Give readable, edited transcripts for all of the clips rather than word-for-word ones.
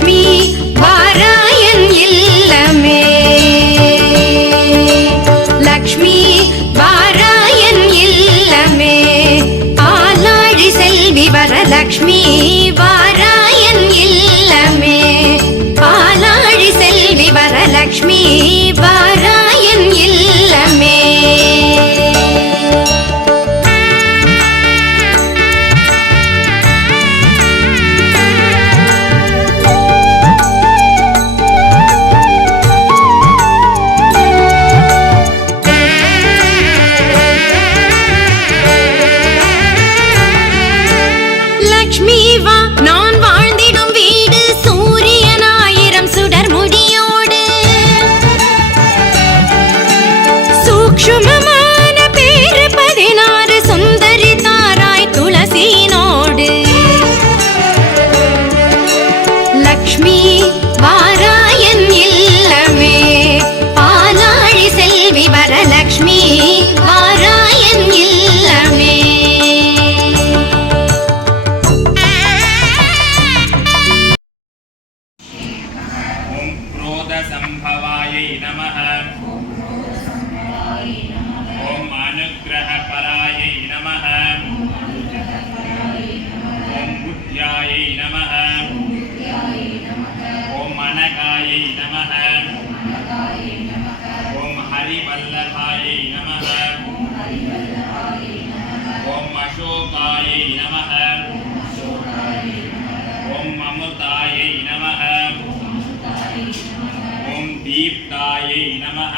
லக்ஷ்மி வாராயன் இல்லமே லக்ஷ்மி வாராயன் இல்லமே பாலாழி செல்வி வரலக்ஷ்மி வாராயன் இல்லமே பாலாழி செல்வி வரலக்ஷ்மி வாராயன் இல்லமே दीप्तायै नमः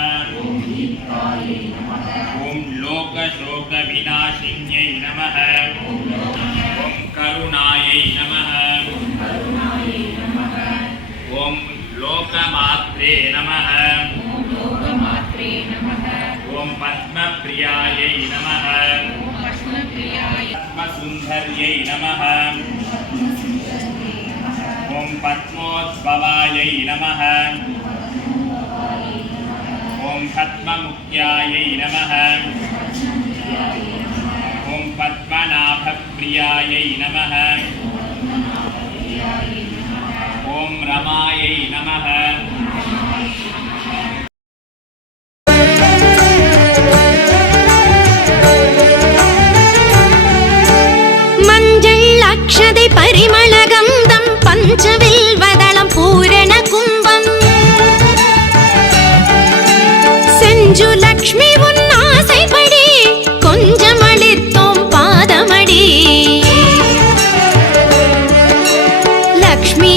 ओम लोक शोक विनाशिन्यै नमः ओम करुणायै नमः ओम लोकमात्रे नमः ओम पद्मप्रियायै नमः पद्मसुन्दर्यै नमः ओम पद्मोद्भवायै नमः ओम पद्ममुख्यायै नमः ओम पद्मनाभप्रियायै नमः ओम रमायै नमः मञ्जळ अक्षदै परिमलगन्धं पञ्चविल्वदलं पूरणकुम्भम् लक्ष्मी उन्नासैपடி கொஞ்சம் அளித்தோம் பாதமடி லக்ஷ்மி